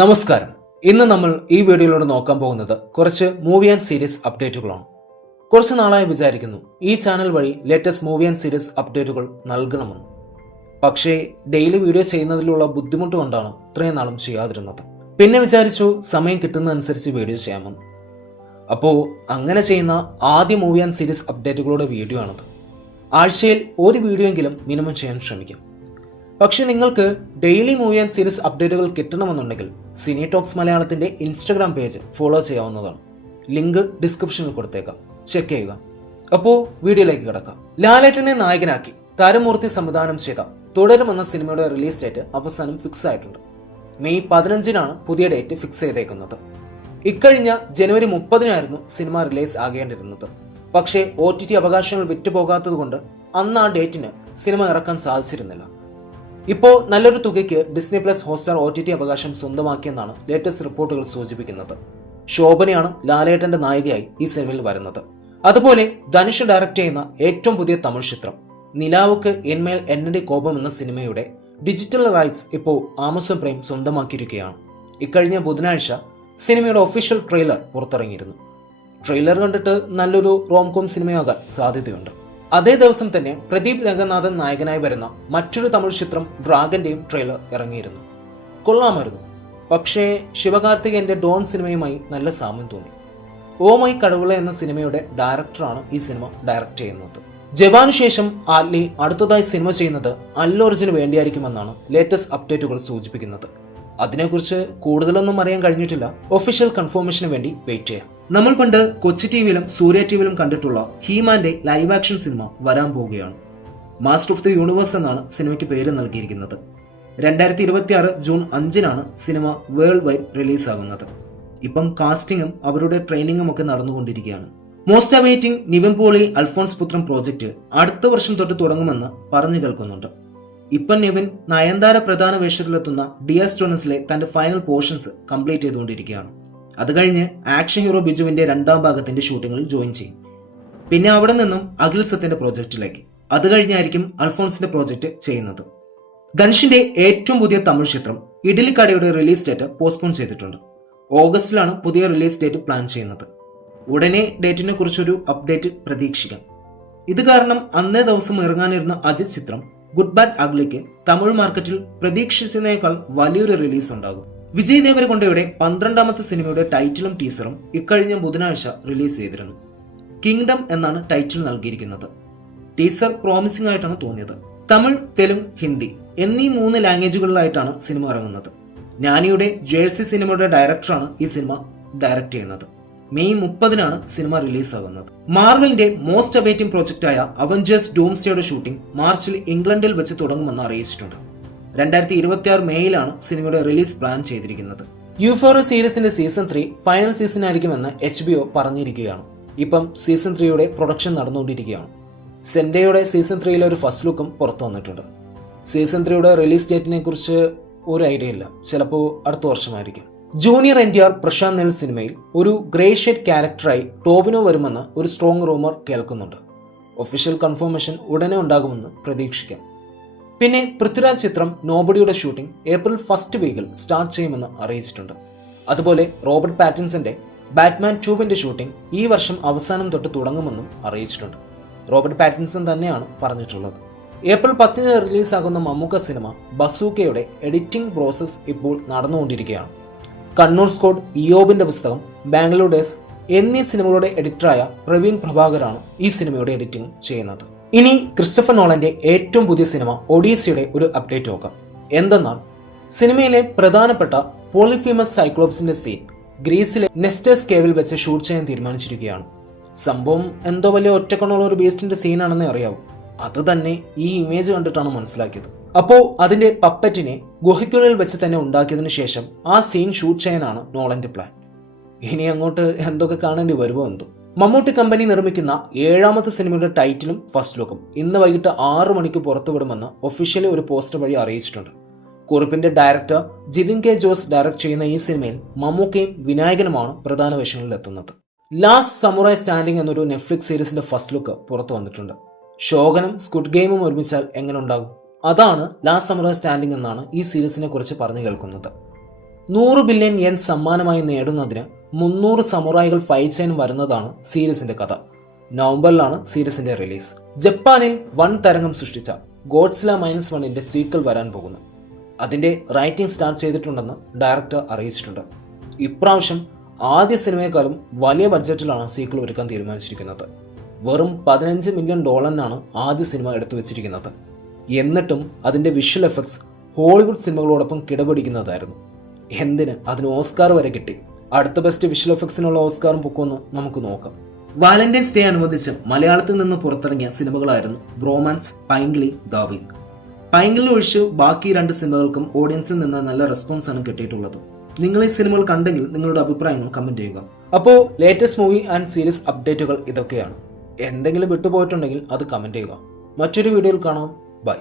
നമസ്കാരം. ഇന്ന് നമ്മൾ ഈ വീഡിയോയിലൂടെ നോക്കാൻ പോകുന്നത് കുറച്ച് മൂവി ആൻഡ് സീരീസ് അപ്ഡേറ്റുകളാണ് കുറച്ച് നാളായി വിചാരിക്കുന്നു ഈ ചാനൽ വഴി ലേറ്റസ്റ്റ് മൂവി ആൻഡ് സീരീസ് അപ്ഡേറ്റുകൾ നൽകണമെന്ന്. പക്ഷേ ഡെയിലി വീഡിയോ ചെയ്യുന്നതിലുള്ള ബുദ്ധിമുട്ട് കൊണ്ടാണ് ഇത്രയും നാളും ചെയ്യാതിരുന്നത്. പിന്നെ വിചാരിച്ചു സമയം കിട്ടുന്നതനുസരിച്ച് വീഡിയോ ചെയ്യാമെന്ന്. അപ്പോൾ അങ്ങനെ ചെയ്യുന്ന ആദ്യ മൂവി ആൻഡ് സീരീസ് അപ്ഡേറ്റുകളുടെ വീഡിയോ ആണത്. ആഴ്ചയിൽ ഒരു വീഡിയോ എങ്കിലും മിനിമം ചെയ്യാൻ ശ്രമിക്കും. പക്ഷെ നിങ്ങൾക്ക് ഡെയിലി മൂവി ആൻഡ് സീരീസ് അപ്ഡേറ്റുകൾ കിട്ടണമെന്നുണ്ടെങ്കിൽ സിനി ടോക്സ് മലയാളത്തിന്റെ ഇൻസ്റ്റഗ്രാം പേജ് ഫോളോ ചെയ്യാവുന്നതാണ്. ലിങ്ക് ഡിസ്ക്രിപ്ഷനിൽ കൊടുത്തേക്കാം. ചെക്ക് ചെയ്യുക. അപ്പോൾ വീഡിയോയിലേക്ക് കിടക്കാം. ലാലേട്ടനെ നായകനാക്കി താരമൂർത്തി സംവിധാനം ചെയ്ത തുടരുമെന്ന സിനിമയുടെ റിലീസ് ഡേറ്റ് അവസാനം ഫിക്സ് ആയിട്ടുണ്ട്. മെയ് പതിനഞ്ചിനാണ് പുതിയ ഡേറ്റ് ഫിക്സ് ചെയ്തേക്കുന്നത്. ഇക്കഴിഞ്ഞ ജനുവരി മുപ്പതിനായിരുന്നു സിനിമ റിലീസ് ആകേണ്ടിരുന്നത് പക്ഷേ ഒ ടി ടി അവകാശങ്ങൾ വിറ്റുപോകാത്തതുകൊണ്ട് അന്ന് ആ ഡേറ്റിന് സിനിമ ഇറക്കാൻ സാധിച്ചിരുന്നില്ല. ഇപ്പോൾ നല്ലൊരു തുകയ്ക്ക് Disney Plus Hotstar O T T അവകാശം സ്വന്തമാക്കിയെന്നാണ് ലേറ്റസ്റ്റ് റിപ്പോർട്ടുകൾ സൂചിപ്പിക്കുന്നത്. ശോഭനയാണ് ലാലേട്ടന്റെ നായികയായി ഈ സിനിമയിൽ വരുന്നത്. അതുപോലെ ധനുഷ് ഡയറക്റ്റ് ചെയ്യുന്ന ഏറ്റവും പുതിയ തമിഴ് ചിത്രം നിലാവുക്ക് എന്മേൽ എന്നടി കോപം എന്ന സിനിമയുടെ ഡിജിറ്റൽ റൈറ്റ്സ് ഇപ്പോൾ ആമസോൺ പ്രൈം സ്വന്തമാക്കിയിരിക്കുകയാണ്. ഇക്കഴിഞ്ഞ ബുധനാഴ്ച സിനിമയുടെ ഒഫീഷ്യൽ ട്രെയിലർ പുറത്തിറങ്ങിയിരുന്നു. ട്രെയിലർ കണ്ടിട്ട് നല്ലൊരു റോംകോം സിനിമയാകാൻ സാധ്യതയുണ്ട്. അതേ ദിവസം തന്നെ പ്രദീപ് രംഗനാഥൻ നായകനായി വരുന്ന മറ്റൊരു തമിഴ് ചിത്രം ഡ്രാഗന്റെയും ട്രെയിലർ ഇറങ്ങിയിരുന്നു. കൊള്ളാമായിരുന്നു. പക്ഷേ ശിവകാർത്തികേയന്റെ ഡോൺ സിനിമയുമായി നല്ല സാമ്യം തോന്നി. ഓ മൈ കടവുള എന്ന സിനിമയുടെ ഡയറക്ടറാണ് ഈ സിനിമ ഡയറക്ട് ചെയ്യുന്നത്. ജവാനു ശേഷം ആലി അടുത്തതായി സിനിമ ചെയ്യുന്നത് അല്ലു അർജുന് വേണ്ടിയായിരിക്കുമെന്നാണ് ലേറ്റസ്റ്റ് അപ്ഡേറ്റുകൾ സൂചിപ്പിക്കുന്നത്. അതിനെക്കുറിച്ച് കൂടുതലൊന്നും അറിയാൻ കഴിഞ്ഞിട്ടില്ല. ഒഫീഷ്യൽ കൺഫർമേഷന് വേണ്ടി വെയിറ്റ് ചെയ്യാം. നമ്മൾ പണ്ട് കൊച്ചി ടി വിയിലും സൂര്യ ടി വിയിലും കണ്ടിട്ടുള്ള ഹീമാന്റെ ലൈവ് ആക്ഷൻ സിനിമ വരാൻ പോവുകയാണ്. മാസ്റ്റർ ഓഫ് ദി യൂണിവേഴ്സ് എന്നാണ് സിനിമയ്ക്ക് പേര് നൽകിയിരിക്കുന്നത്. രണ്ടായിരത്തി ഇരുപത്തി ആറ് ജൂൺ അഞ്ചിനാണ് സിനിമ വേൾഡ് വൈഡ് റിലീസാകുന്നത് ഇപ്പം കാസ്റ്റിങ്ങും അവരുടെ ട്രെയിനിങ്ങും ഒക്കെ നടന്നുകൊണ്ടിരിക്കുകയാണ്. മോസ്റ്റ് അവൈറ്റിംഗ് നിവംപോളി പോളി അൽഫോൺസ് പുത്രം പ്രോജക്റ്റ് അടുത്ത വർഷം തൊട്ട് തുടങ്ങുമെന്ന് പറഞ്ഞു കേൾക്കുന്നുണ്ട്. ഇപ്പം നിവിൻ നയൻതാര പ്രധാന വേഷത്തിലെത്തുന്ന ഡിയർ സ്റ്റോണസിലെ തന്റെ ഫൈനൽ പോർഷൻസ് കംപ്ലീറ്റ് ചെയ്തുകൊണ്ടിരിക്കുകയാണ്. അത് കഴിഞ്ഞ് ആക്ഷൻ ഹീറോ ബിജുവിന്റെ രണ്ടാം ഭാഗത്തിന്റെ ഷൂട്ടിങ്ങിൽ ജോയിൻ ചെയ്യും. പിന്നെ അവിടെ നിന്നും അഖിൽ സത്യന്റെ പ്രോജക്റ്റിലേക്ക് അത് കഴിഞ്ഞായിരിക്കും അൽഫോൺസിന്റെ പ്രോജക്റ്റ് ചെയ്യുന്നത്. ധനുഷിന്റെ ഏറ്റവും പുതിയ തമിഴ് ചിത്രം ഇഡലിക്കടയുടെ റിലീസ് ഡേറ്റ് പോസ്റ്റ്പോൺ ചെയ്തിട്ടുണ്ട്. ഓഗസ്റ്റിലാണ് പുതിയ റിലീസ് ഡേറ്റ് പ്ലാൻ ചെയ്യുന്നത്. ഉടനെ ഡേറ്റിനെ കുറിച്ചൊരു അപ്ഡേറ്റ് പ്രതീക്ഷിക്കാം. ഇത് കാരണം അന്നേ ദിവസം ഇറങ്ങാനിരുന്ന അജിത് ചിത്രം ഗുഡ് ബാഡ് അഗ്ലിക്ക് തമിഴ് മാർക്കറ്റിൽ പ്രതീക്ഷിച്ചതിനേക്കാൾ വലിയൊരു റിലീസ് ഉണ്ടാകും. വിജയ് ദേവരകൊണ്ടയുടെ പന്ത്രണ്ടാമത്തെ സിനിമയുടെ ടൈറ്റിലും ടീസറും ഇക്കഴിഞ്ഞ ബുധനാഴ്ച റിലീസ് ചെയ്തിരുന്നു. കിങ്ഡം എന്നാണ് ടൈറ്റിൽ നൽകിയിരിക്കുന്നത്. ടീസർ പ്രോമിസിംഗ് ആയിട്ടാണ് തോന്നിയത്. തമിഴ് തെലുങ്ക് ഹിന്ദി എന്നീ മൂന്ന് ലാംഗ്വേജുകളിലായിട്ടാണ് സിനിമ ഇറങ്ങുന്നത്. ജ്ഞാനിയുടെ ജേഴ്സി സിനിമയുടെ ഡയറക്ടറാണ് ഈ സിനിമ ഡയറക്ട് ചെയ്യുന്നത്. മെയ് മുപ്പതിനാണ് സിനിമ റിലീസാകുന്നത്. മാർവലിന്റെ മോസ്റ്റ് അവൈറ്റിംഗ് പ്രോജക്റ്റായ അവഞ്ചേഴ്സ് ഡൂംസ്റ്റേയുടെ ഷൂട്ടിംഗ് മാർച്ചിൽ ഇംഗ്ലണ്ടിൽ വെച്ച് തുടങ്ങുമെന്ന് അറിയിച്ചിട്ടുണ്ട്. രണ്ടായിരത്തി ഇരുപത്തി ആറ് മെയ്യിലാണ് സിനിമയുടെ റിലീസ് പ്ലാൻ ചെയ്തിരിക്കുന്നത്. യുഫോറ സീരീസിന്റെ സീസൺ ത്രീ ഫൈനൽ സീസൺ ആയിരിക്കുമെന്ന് എച്ച് ബി ഒ പറഞ്ഞിരിക്കുകയാണ്. ഇപ്പം സീസൺ ത്രീയുടെ പ്രൊഡക്ഷൻ നടന്നുകൊണ്ടിരിക്കുകയാണ്. സെൻഡേയുടെ സീസൺ ത്രീയിലെ ഒരു ഫസ്റ്റ് ലുക്കും പുറത്തു വന്നിട്ടുണ്ട്. സീസൺ ത്രീയുടെ റിലീസ് ഡേറ്റിനെ കുറിച്ച് ഒരു ഐഡിയ ഇല്ല. ചിലപ്പോൾ അടുത്ത വർഷമായിരിക്കും. Junior N T R Prashanth Neel സിനിമയിൽ ഒരു ഗ്രേ ഷെഡ് ക്യാരക്ടറായി ടോബിനോ വരുമെന്ന് ഒരു സ്ട്രോങ് റൂമർ കേൾക്കുന്നുണ്ട്. ഒഫീഷ്യൽ കൺഫർമേഷൻ ഉടനെ ഉണ്ടാകുമെന്ന് പ്രതീക്ഷിക്കാം. പിന്നെ പൃഥ്വിരാജ് ചിത്രം നോബഡിയുടെ ഷൂട്ടിംഗ് ഏപ്രിൽ ഫസ്റ്റ് വീക്കിൽ സ്റ്റാർട്ട് ചെയ്യുമെന്ന് അറിയിച്ചിട്ടുണ്ട്. അതുപോലെ റോബർട്ട് പാറ്റിൻസന്റെ ബാറ്റ്മാൻ ട്യൂബിന്റെ ഷൂട്ടിംഗ് ഈ വർഷം അവസാനം തൊട്ട് തുടങ്ങുമെന്നും അറിയിച്ചിട്ടുണ്ട്. റോബർട്ട് പാറ്റിൻസൺ തന്നെയാണ് പറഞ്ഞിട്ടുള്ളത്. ഏപ്രിൽ പത്തിന് റിലീസാകുന്ന മമ്മൂക്ക സിനിമ ബസൂക്കയുടെ എഡിറ്റിംഗ് പ്രോസസ്സ് ഇപ്പോൾ നടന്നുകൊണ്ടിരിക്കുകയാണ്. കണ്ണൂർ സ്കോഡ് ഇയോബിന്റെ പുസ്തകം ബാംഗ്ലൂർ ഡേസ് എന്നീ സിനിമകളുടെ എഡിറ്ററായ പ്രവീൺ പ്രഭാകരാണ് ഈ സിനിമയുടെ എഡിറ്റിംഗ് ചെയ്യുന്നത്. ഇനി ക്രിസ്റ്റഫർ നോളന്റെ ഏറ്റവും പുതിയ സിനിമ ഒഡീസിയുടെ ഒരു അപ്ഡേറ്റ് നോക്കാം. എന്തെന്നാൽ സിനിമയിലെ പ്രധാനപ്പെട്ട പോളിഫീമസ് സൈക്ലോപ്സിന്റെ സീൻ ഗ്രീസിലെ നെസ്റ്റേഴ്സ് കേവിൽ വെച്ച് ഷൂട്ട് ചെയ്യാൻ തീരുമാനിച്ചിരിക്കുകയാണ്. സംഭവം എന്തോ വലിയ ഒറ്റക്കണ്ണുള്ള ഒരു ബീസ്റ്റിന്റെ സീനാണെന്നേ അറിയാവൂ. അത് തന്നെ ഈ ഇമേജ് കണ്ടിട്ടാണ് മനസ്സിലാക്കിയത്. അപ്പോ അതിന്റെ പപ്പറ്റിനെ ഗുഹയ്ക്കുള്ളിൽ വെച്ച് തന്നെ ഉണ്ടാക്കിയതിനു ശേഷം ആ സീൻ ഷൂട്ട് ചെയ്യാനാണ് നോളന്റെ പ്ലാൻ ഇനി അങ്ങോട്ട് എന്തൊക്കെ കാണേണ്ടി വരുമോ എന്തോ. മമ്മൂട്ടി കമ്പനി നിർമ്മിക്കുന്ന ഏഴാമത്തെ സിനിമയുടെ ടൈറ്റിലും ഫസ്റ്റ് ലുക്കും ഇന്ന് വൈകിട്ട് ആറു മണിക്ക് പുറത്തുവിടുമെന്ന് ഒഫീഷ്യലി ഒരു പോസ്റ്റർ വഴി അറിയിച്ചിട്ടുണ്ട്. കുറിപ്പിന്റെ director Jithin K Jose direct ചെയ്യുന്ന ഈ സിനിമയിൽ മമ്മൂക്കയും വിനായകനുമാണ് പ്രധാന വേഷങ്ങളിൽ എത്തുന്നത്. ലാസ്റ്റ് സമുറായ് സ്റ്റാൻഡിംഗ് എന്നൊരു നെറ്റ്ഫ്ലിക്സ് സീരീസിന്റെ ഫസ്റ്റ് ലുക്ക് പുറത്തു വന്നിട്ടുണ്ട്. ശോകനും സ്കുഡ് ഗെയിമും ഒരുമിച്ചാൽ എങ്ങനെ ഉണ്ടാകും? അതാണ് ലാസ്റ്റ് സമുറായ് സ്റ്റാൻഡിംഗ് എന്നാണ് ഈ സീരീസിനെ കുറിച്ച് പറഞ്ഞു കേൾക്കുന്നത്. നൂറ് ബില്യൺ യെൻ സമ്മാനമായി നേടുന്നതിന് മുന്നൂറ് സമുറായികൾ ഫൈറ്റ് ചെയ്യാൻ വരുന്നതാണ് സീരീസിന്റെ കഥ. നവംബറിലാണ് സീരീസിന്റെ റിലീസ് ജപ്പാനിൽ വൺ തരംഗം സൃഷ്ടിച്ച ഗോഡ്സില മൈനസ് വണ്ണിന്റെ സീക്വൽ വരാൻ പോകുന്നു. അതിന്റെ റൈറ്റിംഗ് സ്റ്റാർട്ട് ചെയ്തിട്ടുണ്ടെന്ന് ഡയറക്ടർ അറിയിച്ചിട്ടുണ്ട്. ഇപ്രാവശ്യം ആദ്യ സിനിമയെക്കാളും വലിയ ബഡ്ജറ്റിലാണ് സീക്വൽ ഒരുക്കാൻ തീരുമാനിച്ചിരിക്കുന്നത്. വെറും പതിനഞ്ച് മില്യൺ ഡോളറിനാണ് ആദ്യ സിനിമ എടുത്തു വെച്ചിരിക്കുന്നത് എന്നിട്ടും അതിന്റെ വിഷ്വൽ എഫക്ട്സ് ഹോളിവുഡ് സിനിമകളോടൊപ്പം കിടപിടിക്കുന്നതായിരുന്നു. എന്തിന് അതിന് ഓസ്കാർ വരെ കിട്ടി? അടുത്ത ബെസ്റ്റ് വിഷ്വൽ എഫക്ട്സിനുള്ള ഓസ്കാറും പൊക്കുമെന്ന് നമുക്ക് നോക്കാം. വാലന്റൈൻസ് ഡേ അനുബന്ധിച്ച് മലയാളത്തിൽ നിന്ന് പുറത്തിറങ്ങിയ സിനിമകളായിരുന്നു ബ്രോമാൻസ് പൈങ്കിളി ദാവി പൈങ്കിളി ഒഴിച്ച് ബാക്കി രണ്ട് സിനിമകൾക്കും ഓഡിയൻസിൽ നിന്ന് നല്ല റെസ്പോൺസ് ആണ് കിട്ടിയിട്ടുള്ളത്. നിങ്ങൾ ഈ സിനിമകൾ കണ്ടെങ്കിൽ നിങ്ങളുടെ അഭിപ്രായങ്ങൾ കമന്റ് ചെയ്യുക. അപ്പോൾ ലേറ്റസ്റ്റ് മൂവി ആൻഡ് സീരീസ് അപ്ഡേറ്റുകൾ ഇതൊക്കെയാണ്. എന്തെങ്കിലും വിട്ടുപോയിട്ടുണ്ടെങ്കിൽ അത് കമന്റ് ചെയ്യുക. മറ്റൊരു വീഡിയോയിൽ കാണാം. ബൈ